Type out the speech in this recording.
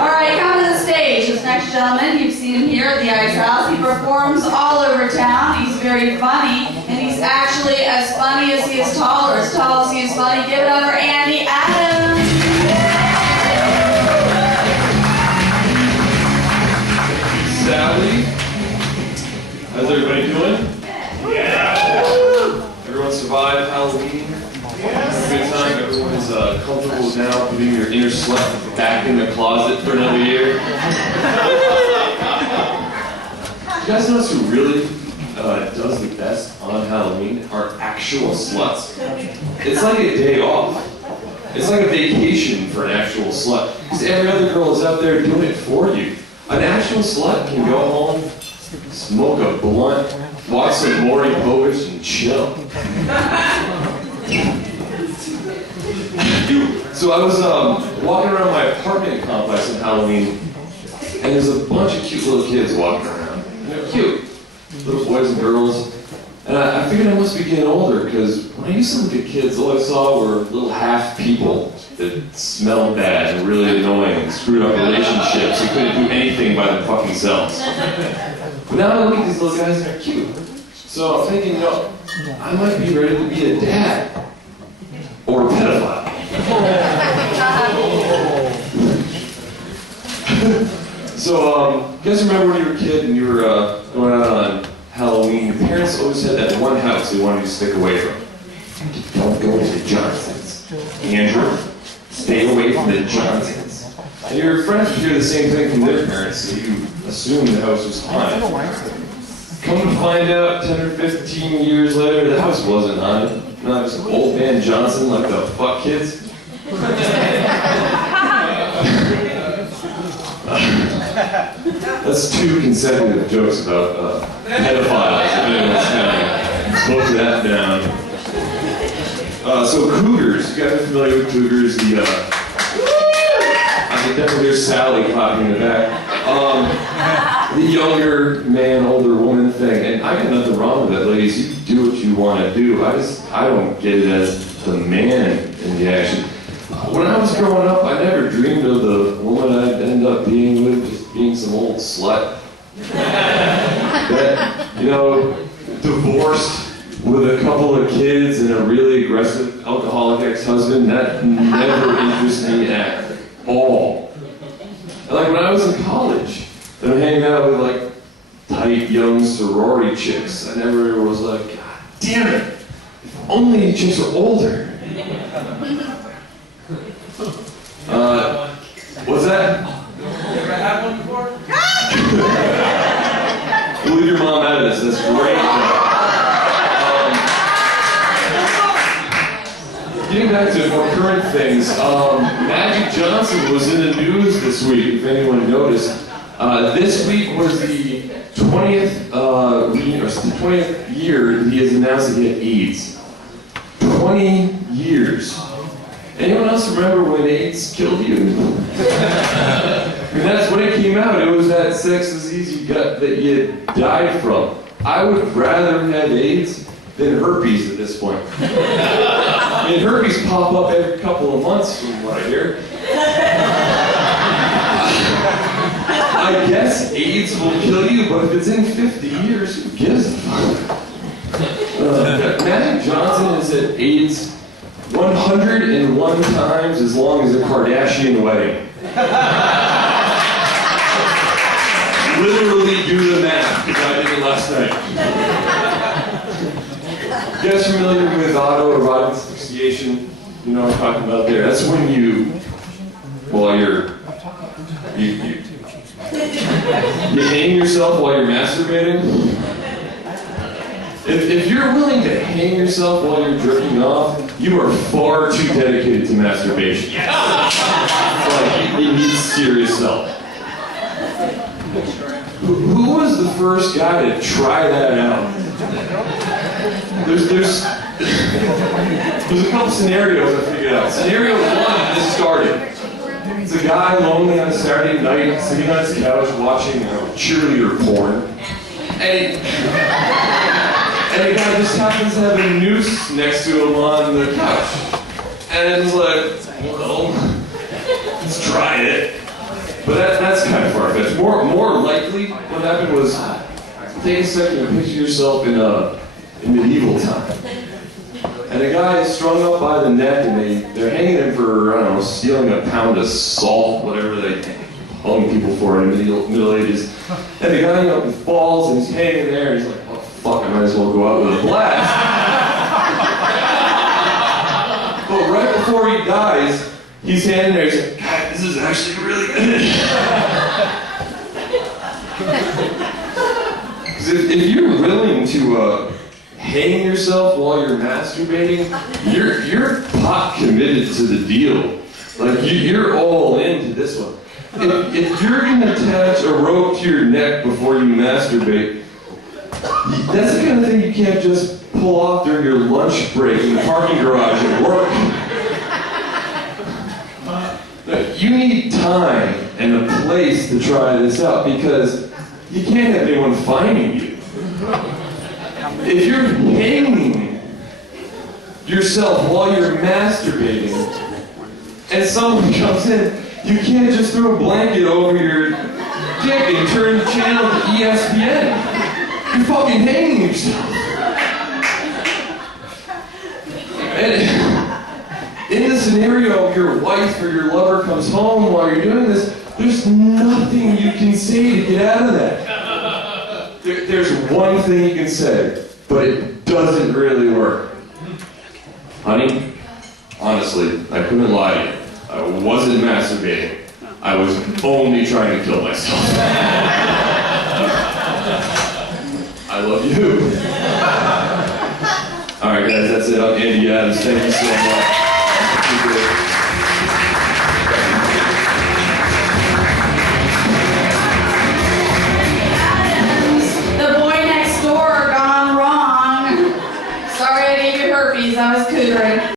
Alright, come to the stage. This next gentleman, you've seen him here at the Ice House. He performs all over town. He's very funny, and he's actually as funny as he is tall, or as tall as he is funny. Give it up for Andy Adams. Sally. How's everybody doing? Yeah! Everyone survived Halloween? Yeah. Good time. Everyone's comfortable now putting your inner slut back in the closet for another year. You guys notice who really does the best on Halloween are actual sluts. It's like a day off. It's like a vacation for an actual slut. Because every other girl is out there doing it for you. An actual slut can go home, smoke a blunt, watch some Maury Povich, and chill. So I was walking around my apartment complex on Halloween, and there's a bunch of cute little kids walking around. And they're cute, little boys and girls. And I figured I must be getting older, because when I used to look at kids, all I saw were little half people that smelled bad and really annoying and screwed up relationships and couldn't do anything by themselves. But now I look at these little guys and they're cute. So I'm thinking, you know, I might be ready to be a dad. Or a pedophile. So, you guys remember when you were a kid and you were going out on Halloween, your parents always had that one house they wanted you to stick away from. Don't go to the Johnsons. Andrew, stay away from the Johnsons. And your friends would hear the same thing from their parents, so you assumed the house was haunted. Come to find out, 10 or 15 years later, the house wasn't haunted. No, it was old man Johnson like the fuck kids. That's 2 consecutive jokes about pedophiles. If anyone's counting, slow that down. So cougars, you guys are familiar with cougars? I can definitely hear Sally clapping in the back. The younger man, older woman thing, and I got nothing wrong with that, ladies. You do what you want to do. I don't get it as the man in the action. When I was growing up, I never dreamed of the woman I'd end up being with just being some old slut. That, you know, divorced with a couple of kids and a really aggressive alcoholic ex-husband, that never interested me at all. And like when I was in college, and I'm hanging out with like tight young sorority chicks, I never was like, God damn it, if only chicks were older. What's that? You ever had one before? Leave your mom out of this, that's great. Getting back to more current things, Magic Johnson was in the news this week, if anyone noticed. This week was the 20th year he has announced that he had AIDS. 20 years. Anyone else remember when AIDS killed you? I mean, that's when it came out. It was that sex disease you got that you died from. I would rather have AIDS than herpes at this point. I mean, herpes pop up every couple of months from what I hear. I guess AIDS will kill you, but if it's in 50 years, who gives a fuck? Magic Johnson has had AIDS 101 times as long as a Kardashian wedding. Literally do the math, because I did it last night. You guys familiar with autoerotic asphyxiation? You know what I'm talking about there? That's when you hang yourself while you're masturbating. If you're willing to hang yourself while you're jerking off, you are far too dedicated to masturbation. Yes. Like, you need serious help. Who was the first guy to try that out? There's a couple scenarios I figured out. Scenario 1, this started. It's a guy lonely on a Saturday night, sitting on his couch watching cheerleader porn. And the guy just happens to have a noose next to him on the couch. And it's like, well, let's try it. But likely what happened was, take a second and picture yourself in medieval time. And a guy is strung up by the neck, and they're hanging him for, I don't know, stealing a pound of salt, whatever they hung people for in the Middle Ages. And the guy, he falls, and he's hanging there, and he's like, oh, fuck, I might as well go out with a blast. But right before he dies, he's standing there, he's like, God, this is actually really good. Because if you're willing to hang yourself while you're masturbating, you're pot committed to the deal. Like, you're all into this one. If you're gonna attach a rope to your neck before you masturbate, that's the kind of thing you can't just pull off during your lunch break in the parking garage at work. You need time and a place to try this out, because you can't have anyone finding you. If you're hanging yourself while you're masturbating and someone comes in, you can't just throw a blanket over your dick and turn the channel to ESPN. You're fucking hanging yourself. And in the scenario, your wife or your lover comes home while you're doing this, there's nothing you can say to get out of that. There's one thing you can say, but it doesn't really work. Honey, honestly, I couldn't lie to you. I wasn't masturbating. I was only trying to kill myself. I love you. All right, guys, that's it. I'm Andy Adams. Thank you so much. Sorry I gave you herpes, I was cootering.